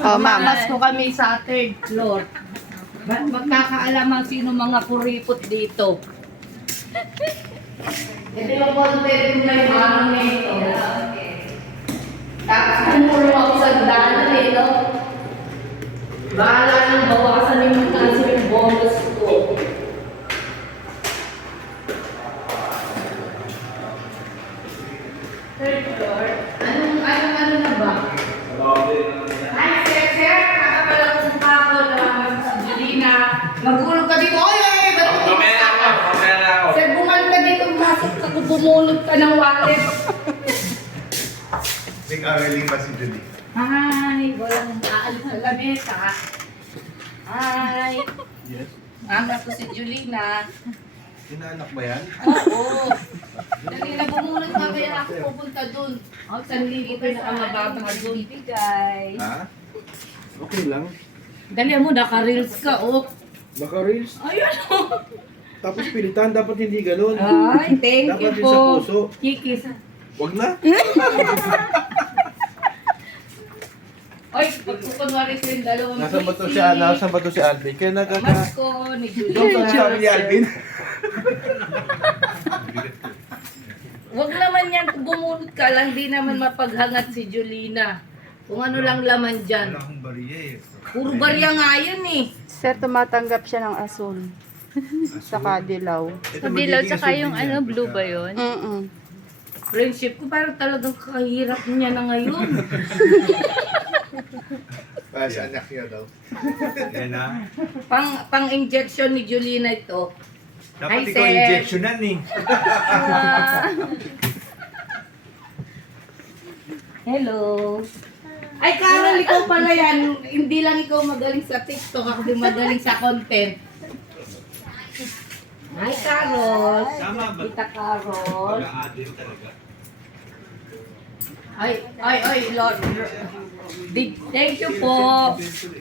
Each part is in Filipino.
Oh, ma'am. Mamas ko kami sa third floor. Magkakaalaman sino mga kuripot dito. Ito yung content ko may manong nito. Tapos tumulong ako sa daan nito. Bahala nang bawasan yung kasi yung bonus ko. Third floor? Ano na ba? Ay, sir, nakapala kong ako na sa Julina. Magulog ka dito. Oy! Mamaya na ako. Sir, bumalik ka dito. Masok ka kung bumulog ka ng wallet. Nag-araling ba si Julie? Ay, walang aalis sa lamesa. Ay, Yes. mama ko si Julina. Inaanak ba yan? Oo. Dali na bumulog ka kaya ako pupunta dun. Oh, 1,000 pinakamababa dun. Guys. Ha? Okay lang. Dali mo, naka-reels ka, oh. Naka-reels. Ayun, oh. Tapos pilitan, dapat hindi ganun. Ay, thank Dapat you yun po. sa puso. Kikis. Wag na. Oy, pagkukunwari ko yung dalawang Nasaan ba to si Alvin? Kaya Mas ko ni Yung Julia. sabi ni Alvin. Huwag naman yan, bumulot ka lang, di naman mapaghangat si Julina. Kung ano lang laman dyan. Wala akong bariya eh. Puro barya nga yan eh. Sir, tumatanggap siya ng asul. Saka dilaw. Ito Dilaw, magiging tsaka yung souvenir. ano, blue ba yun? Friendship ko parang talagang kahirap niya na ngayon. Para sa anak niya daw. Yan na. Pang-injection ni Julina ito. Hi, Dapat ikaw sir. injectionan eh. Hello. Ay, Carol, ikaw pala yan. Hindi lang ikaw magaling sa TikTok, ako din magaling sa content. Hi, Carol. Tama ba? Kita, Carol. Pag-a-addict talaga. Ay, Lord. Thank you po.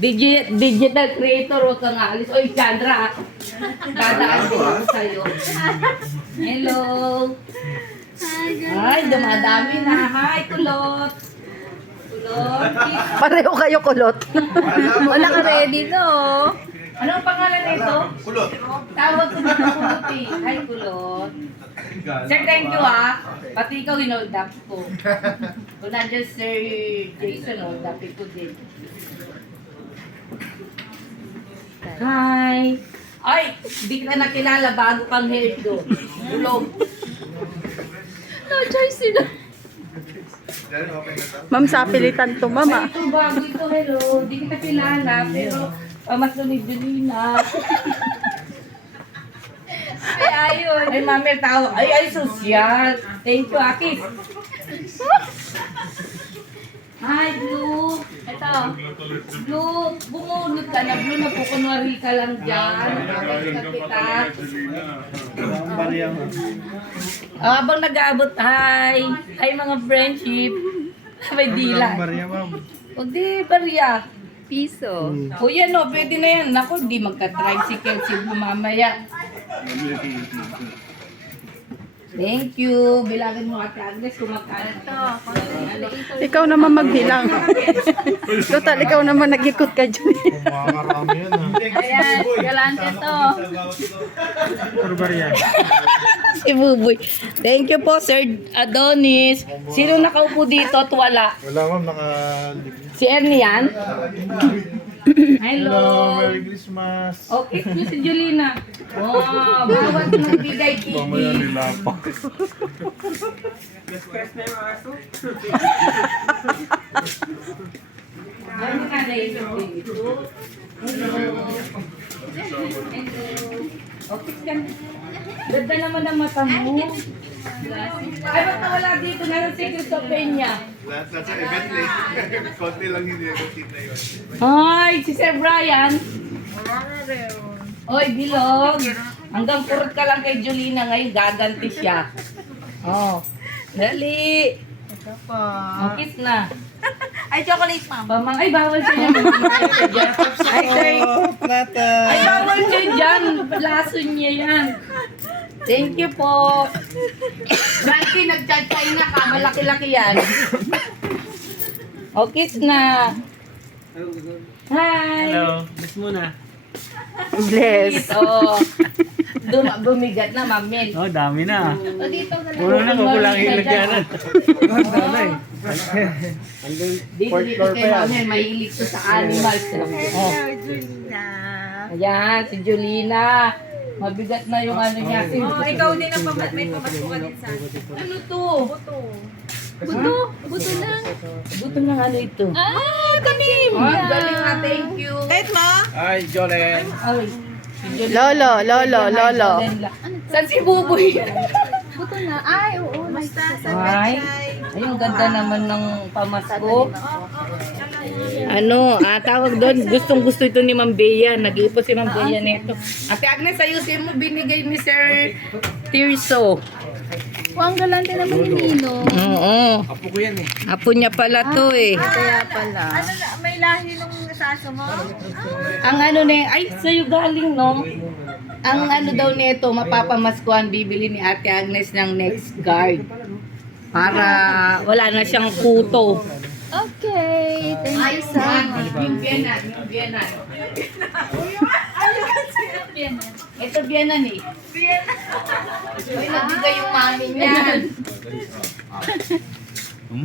Digital creator, huwag kang alis. Oy, Chandra. Dadaan din ako sa'yo. Hello. Ay, dumadami na. Hi, Kulot. Kulot. Pareho kayo kulot. Wala ka ready, no? Anong pangalan nito? Kulot. Tawag ko na Kulot eh. Hi, Kulot. Sir, thank you ah. Pati ikaw hinold up ko. Kung nandiyan Sir Jason, hold up ko din. Hi! Ay! Di kita nakilala bago kang hairdo. Ulog. No choice sila. Dahil okay na to. Ma'am, sa pilitan to, Ay, mama. ito bago ito, hello. Di kita kilala, pero pamas ni Julina. Ay, ayun. Ay, mami, tao. Ay, sosyal. Thank you, Akis. Hi, Blue. Ito. Blue, bumulot ka na. Blue, napukunwari ka lang dyan. Nakakita kita. Ang bariya mo. Habang nag-aabot, hi. Hi, mga friendship. May dila. Bariya, ma'am. O di, barya. Piso. O yan o, pwede na yan. Naku, di magka-tricycle si mamaya. Thank you. Bilangin mo Ate Agnes kumakain. Ikaw naman magbilang. Total, ikaw naman nag-ikot ka dyan. Marami yan ah. Ayan, galante to. Puro bariya. Si Buboy. Thank you po, Sir Adonis. Sino nakaupo dito at wala? Wala ma'am, naka... Si Ernie yan? Hello. Merry Christmas. Okay, si Julina. Wow, bawat nagbigay Mamaya kiki. nilapak. Ano ka na dito? Hello. Okay ka na. Ganda naman ang mata mo. Ay, ba't nawala dito na si Cristopenia? Nasa event eh. Konti lang hindi event na yun. Hi, si Sir Brian. Oy, bilog. Hanggang purot ka lang kay Julina ngayon, gaganti siya. Oh. Dali. Ito po. Oh, kiss na. Ay, chocolate, ma'am. Pamang, ay, bawal siya yan. Ay, sir. Ay, bawal siya dyan. Lason niya yan. Thank you po. Frankie, nag-chat-chat na ka. Malaki-laki yan. O, kiss na. Hi! Hello. Miss muna. Bless. Oh. Bumigat na, Mamel. Oh, dami na. O dito ka lang. Puro na kukulang ilagyanan. Dito kay Mamel, mahilig to sa animals. Oh. Julina. Ayan, si Julina. Mabigat na yung ano niya. Oh, ikaw din ang may pamasukan din sa akin. Ano to? Buto. Buto? Buto lang. Buto lang ano ito? Ah, tanim! Oh, galing na, thank you. Kahit mo? Ay, Jolen. Ay, Lolo, lolo, lolo. Saan si Buboy? Buto na. Ay, oo. Basta sa Ay, ay, ang ganda naman ng pamasko. Ano, tawag doon, gustong gusto ito ni Ma'am Bea. Nag-iipon si Ma'am Bea nito. Ate Agnes, ayusin mo, binigay ni Sir Tirso. Oh, ang galante naman ni Nino. Oo, Apo ko yan eh. apo niya pala to eh. Kaya pala. Ano na, may lahi nung saso mo? Ang ano na, ay, sa'yo galing, no? Ang ano daw nito, mapapamaskuhan, bibili ni Ate Agnes ng next guard. Para wala na siyang kuto. Okay. Thank you so much. Yung Vienna, yung Vienna. Ito Vienna eh. Ay, nagbigay yung mami niyan.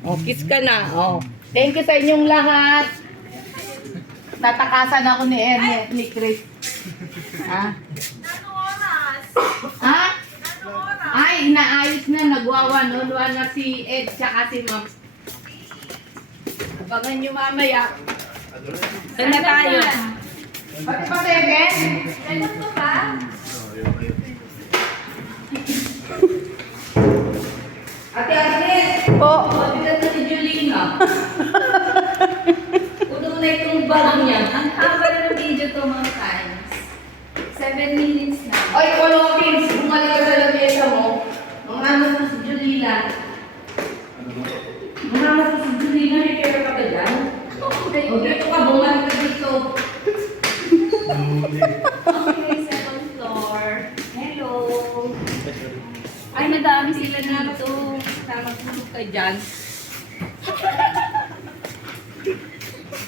Oh, kiss ka na. Oh. Thank you sa inyong lahat. Tatakasan ako ni Ernest, ni Chris. Ha? Ha? Ay, inaayos na. Nagwawan-on-wan na si Ed tsaka si Ma'am. Abangan nyo mamaya. Saan na tayo? Pati pa, Beben? Ganun to ba? Ate Agnes! Po. Mabigat na si Julina. Puno na itong balong niya. Ang haba na ng video to mga times. 7 minutes na. Oy, Colopins! Bumalik ka sa lamesa mo. Mangamas mo si Julina. Mangamas mo si Julina. May pera ka ba dyan? O dito ka, bumalik ka dito. Okay, second floor. Hello. Ay, madami sila dito. Tama, tulog ka dyan.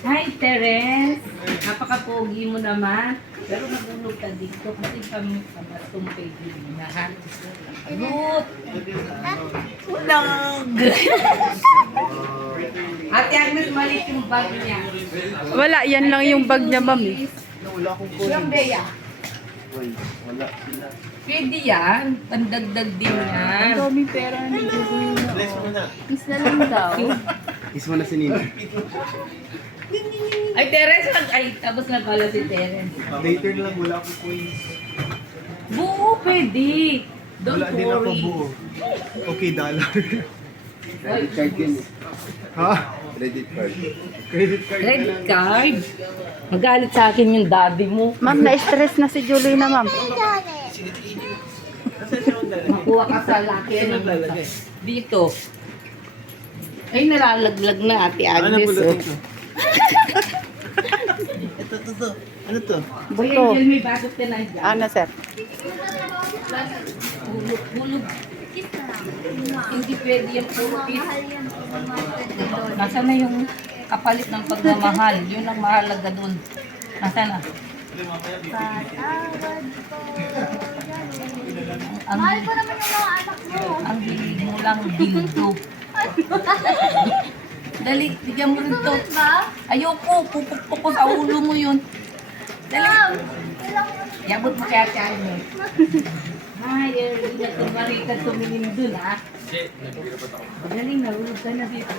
Hi, Terence. Napaka-pogi mo naman. Pero nagulog ka dito kasi kami tumpay din na. Good. Ulag. Ate Agnes, maliit yung bag niya. Wala, yan lang yung bag niya, ma'am. Eh. Yung Bea. Pwede yan. Pandagdag din yan. Daming pera ni Julina. Bless mo na. Miss na lang daw. Kiss mo na si Nina. Ay, Terence. Ay, tapos na pala si Terence. Later lang, wala akong coins. Buo, pwede. Don't Wala din ako worry. buo. Okay, dollar. Ay, Ha? Credit card. Credit card na credit lang. card. Magalit sa akin yung daddy mo. Ma'am, na-stress na si Julina, ma'am. Makuha ka sa laki. Dito. Ay, nalalaglag na Ate Agnes. Oh. Ito. Ano to? Boy, Ito. Angel, may bakit ka na dyan? Ano, sir? Hulog. Hindi pwede yung puro kiss. Mahal yan. Nasaan na yung kapalit ng pagmamahal? Yun ang mahalaga dun. Nasaan na? Patawad ko. Ang, Mahal ko naman yung mga anak mo. ang hilig mo lang dildo. Dali, bigyan mo rin to. Ba? Ayoko, pupukpuk ko sa ulo mo yun. Dali. Yabot mo kaya tayo mo. Ay, Erwin, nagkumari ka tumingin dun, ha? Magaling, nahulog ka na dito.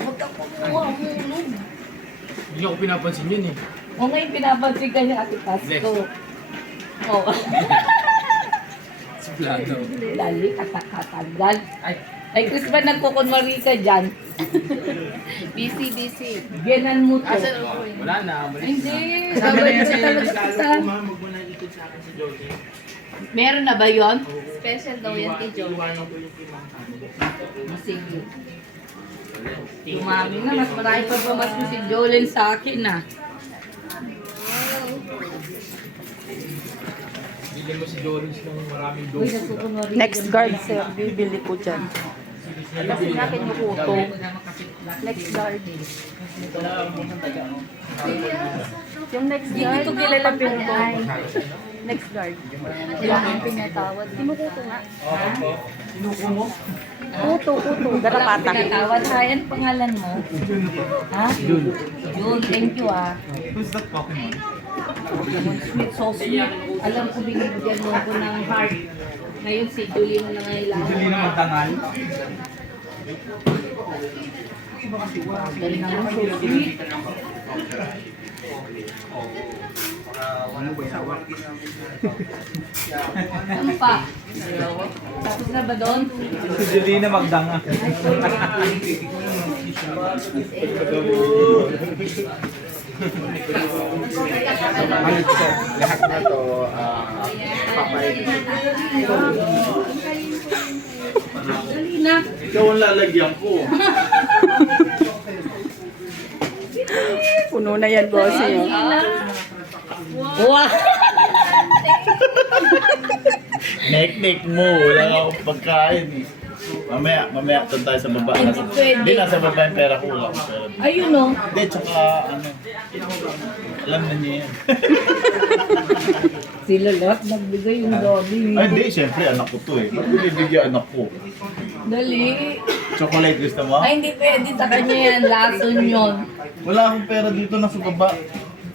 Huwag kang kumuha, hulog. Hindi ako pinapansin yun eh. O ngayon, pinapansin ka niya, Ate Pasko. Oo. Suplado. Lali, katakatagal. Ay, Chris ba nagkukunwari ka dyan? Busy. Biyanan mo to. Wala na. Hindi, Sabi na babay yan ka sa talaga kita. Ma'am, huwag mo na ikot sa akin si Jose. Meron na ba yon? Special daw yan kay Joe. Iwanan ko yung pinaka. Sige. Umami na, mas marami pa ba mas si Jolene sa akin, ah. Bigyan mo si Joris ng maraming Uy, dose. nagkukunwari. Next guard, sir. Bibili ko dyan. Kasi natin yung kuto. Next guard. Yung next Hindi guard. ko kilala Pinay. Next guard. Wala kang pinatawad. Tinukuto nga. Sinuko mo? Kuto. Wala Garapata. pinatawad. Ha, yan pangalan mo? Ha? June. June, thank you ah. Who's that Pokemon? Sweet, so sweet. Alam ko binibigyan mo ko ng heart. Ngayon si Julie mo na ngayon lang. Hindi na magtangal. Galing naman, so sweet. Ano pa? Tapos na ba doon? Si Jelina magdanga. Lahat na to, papayag. Dali na. Ikaw ang lalagyan ko. Puno na yan, bossing. Wow! Nek-nek mo, wala akong pagkain eh. Mamaya, doon tayo sa baba. Hindi pwede. Hindi, nasa baba yung pera ko, wala akong pera. Ayun o. Hindi, tsaka alam na niya yan. Sila lahat nagbigay yung dami. Ay, hindi, syempre, anak ko to eh. Ba't binibigyan anak ko? Dali. Chocolate gusto mo? Ay, hindi pwede sa kanya yan. Lason yun. Wala akong pera dito, nasa baba.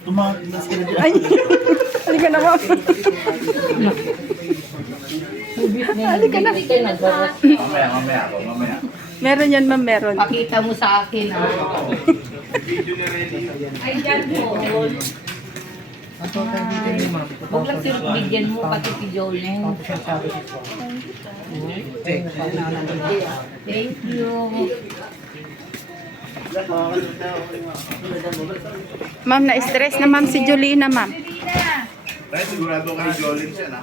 Tumakas ka na dyan. Ay, halika na, ma'am. Subit niya. Halika na. Hindi kayo nagawa. Mamaya ako, mamaya. Meron yan, ma'am, meron. Pakita mo sa akin ah. Ay, dyan po. Huwag lang sirot bigyan mo pati si Jolene. Thank you. Ma'am, na-stress na, ma'am, si Julina, ma'am. Ay, sigurado kay Jolene siya na.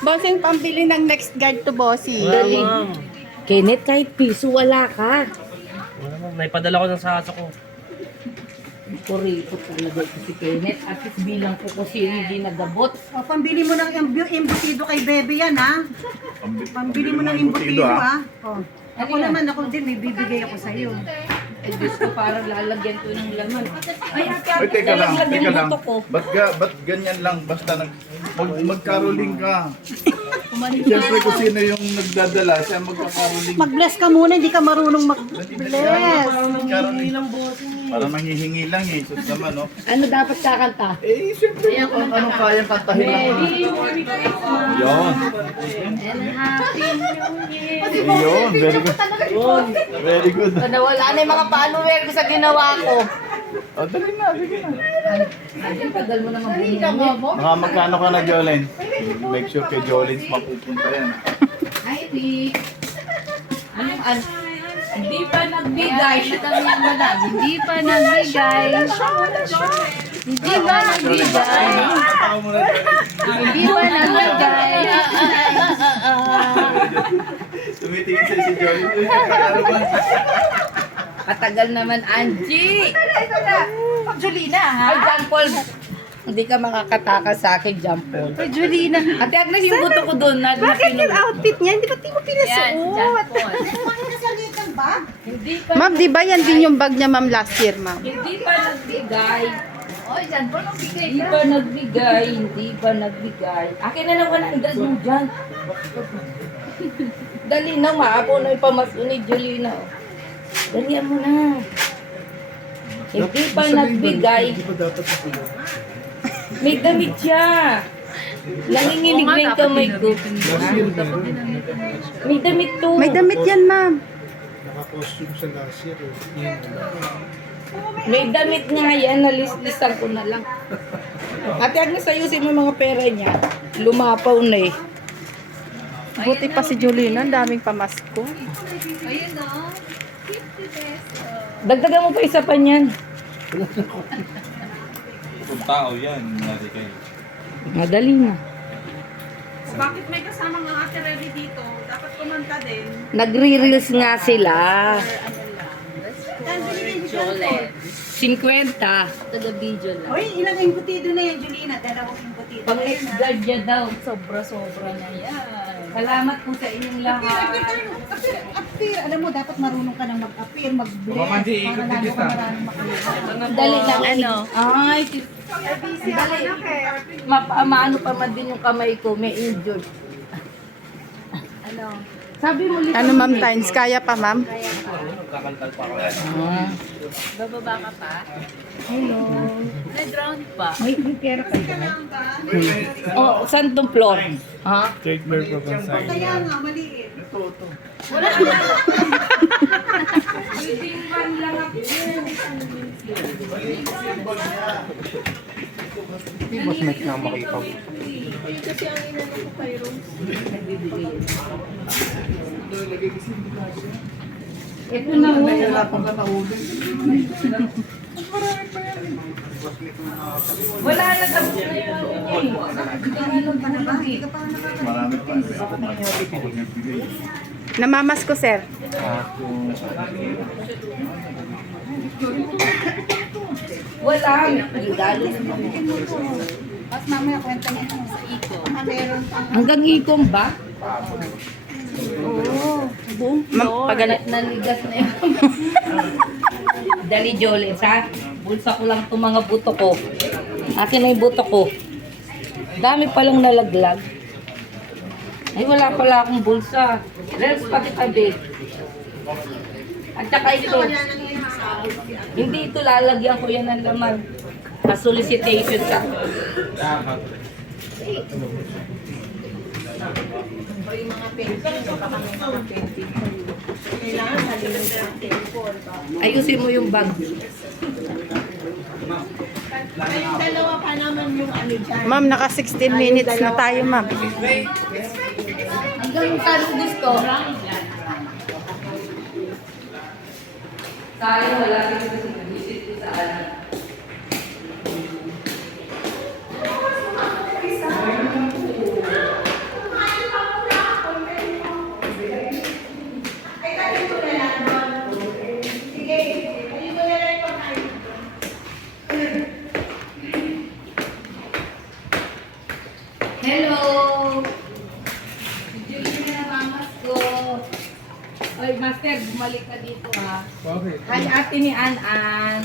Bossing, pambili ng next guard to bossing. Dali. Kenneth, kahit piso wala ka. Wala mo, naipadala ko ng sasa ko. Kuripot talaga ito si Kenneth. At least bilang ko kasi hindi nagabot. O, pambili mo ng imbutido kay Bebe yan, ha? Pambili mo ng imbutido, ha? O. Ako naman, ako din, may bibigay ako sa'yo. Eh, Diyos ko, parang lalagyan ko ng laman. Ay, ate, Ay, teka lang, lalagyan teka yung lang. buto ko. Ba't ganyan lang? Basta magkaroling ka. Siyempre kung sino yung nagdadala, siya magkakaroling. Mag-bless ka muna, hindi ka marunong mag-bless. Parang nanghihingi lang eh. Sus naman, no? Ano dapat kakanta? Eh, siyempre, anong kayang kantahin lang. Yun. Yun, very good. Very good. Nawala na yung mga follower ko sa ginawa ko. O, dali na, sige na. Ay, tagal mo naman bumili. Mga magkano ka na, Jolene? Make sure kay Jolene mapupunta yan. Hi, Vic. Ano? Hindi pa nagbigay. Hindi pa nagbigay. Hindi pa nagbigay. Tama mo na, Jolene. Hindi pa nagbigay. Tumitingin sa'yo si Jolene. Uy, ano ba? Katagal naman, Angie. Julina, ha? Ay, John Paul. Hindi ka makakatakas sa akin, John Paul. Ay, Julina. Ate Agnes, yung buto ko doon. Bakit yung outfit niya? Hindi ba di mo Yan, pinasuot? John Paul. Hindi pa, Ma'am, di ba yan din yung bag niya, ma'am, last year, ma'am? hindi pa nagbigay. Oy, John Paul, magbigay Hindi ka. pa nagbigay. Hindi pa nagbigay. Akin na lang 100 mo dyan. Dali na, maapo na yung pamaso ni Julina. Dalihan mo na. Hindi pa nagbigay. May damit siya. Nanginginig na yung kamay ko. May damit to. May damit yan, ma'am. May damit nga yan. Nalis-lisan ko na lang. Ate Agnes, ayusin mo yung mga pera niya. Lumapaw na eh. Buti pa si Julina, ang daming pamasko. Ayun, no? 50 pesos. Dagdagan mo pa isa pa niyan. Kung tao yan, nari kayo. Madali na. Bakit may kasama ng Ate Remy dito? Dapat kumanta din. Nagre-reels nga sila. Yan, binigay ko siya. 50. Taga-video lang. Oy, ilang imbutido na yan, Julina? Dalawang imbutido Pang na yan, next ha? guard niya daw. Sobra-sobra na yan. Salamat po sa inyong lahat. Appear. Alam mo, dapat marunong ka nang mag-appear, mag-bless. Baka mandi, ikot Para din lalo kita. ka maraming makalala. Dali lang. Ano? Ay, dali. Maano pa man din yung kamay ko, may injured. Ano? Sabi mo ulit. Ano ma'am Times? Kaya pa ma'am? Bababa ka pa? Hello. Nag-ground pa. May pera ka dyan. Oh, saan tong floor? Ha? Kaya nga, maliit. Ito na ho. Nahihirapan ka na huli. Wala na tapos na yung ano niya eh. Yung ano pa Hindi ka pa nakakalimutan. Marami pa. Ako nagbigay. Namamas ko sir. Wala. Regalo. Tapos mamaya kwenta niya kung sa iko. Meron pang Hanggang ikong ba? Ma'am, pagana. Naligas na yun. Dali Jolet ha. Bulsa ko lang itong mga buto ko. Akin na yung buto ko. Dami palang nalaglag. Ay wala pala akong bulsa. Rels pati tabi. At saka ito. Hindi ito lalagyan ko yan ng laman. Na-solicitation ka. Ayusin mo yung bag. Ma'am, naka 16 minutes na tayo ma'am. Hanggang saan gusto? Tayo wala dito sa visit ko sa ano. Hello! Julie na mamas ko. Oy, Master, bumalik ka dito ha. Hi, ate ni An-An.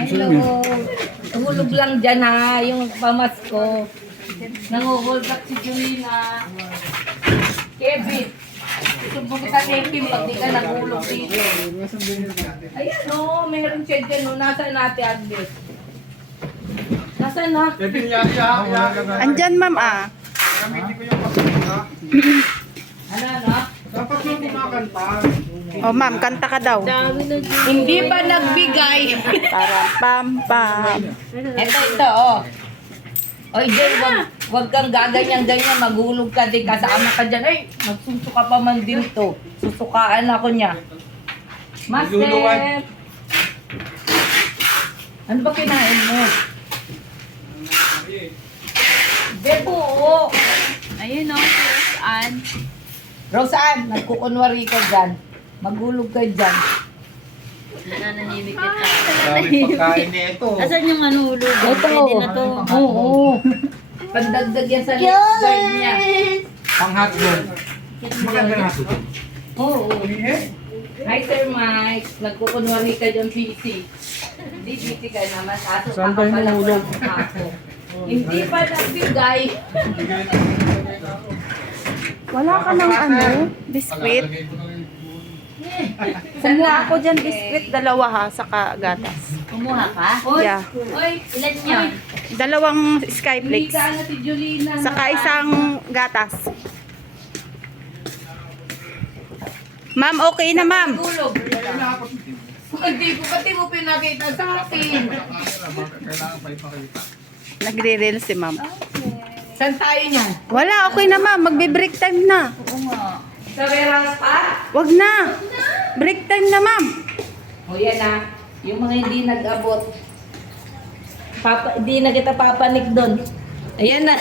Hello. Hulog lang dyan ha, yung pamas ko. Nanguhold up si Julina. Kevin. Sumbong kita Kevin pag di ka nahulog dito. Ayan o, meron siya dyan o. Nasaan natin Agnes? Nasaan na? Andyan ma'am ah. Ano? Dapat yung kumakanta. Oh ma'am, kanta ka daw. Hindi pa nagbigay. Parang pam pam. Ito, oh. Oy, Jay, wag kang gaganyan-ganyan, maghulog ka din, kasama ka dyan. Ay, magsusuka pa man din to. Susukaan ako niya. Master! Ano ba kinain mo? Bebo! Ayun o, Roseanne. Roseanne, nagkukunwari ka dyan. Maghulog ka dyan. Nananahimik kita. Dami pagkain nito. Asan yung ano hulog? Ito. Pwede na to. Oo. Pandagdag yan sa next guard niya. Pang hotdog. Maganda na hotdog. Oo. Hi Sir Mike, nagkukunwari ka dyan PC. Hindi PC ka naman, aso ka pa pala walang ako. Hindi pa nagbigay. Wala ka ng ano, biskwit. Kumuha ako dyan biskwit, dalawa ha, saka gatas. Kumuha ka? Oy, Yeah. oy, Ilan yun? Dalawang hindi skyflakes. ka na si Julina. Saka isang gatas. Ma'am, okay na ma'am. Tulog. Hindi ko pati mo pinakita sa akin. Kailangan pa ipakita. Nagre-reel si ma'am. Saan tayo niyan? Wala, okay na ma'am. Magbe-break time na. Oo nga. Sa Verang pa? Wag na. Break time na ma'am. O yan na. Yung mga hindi nag-abot. Hindi na kita papanik doon. Ayan na.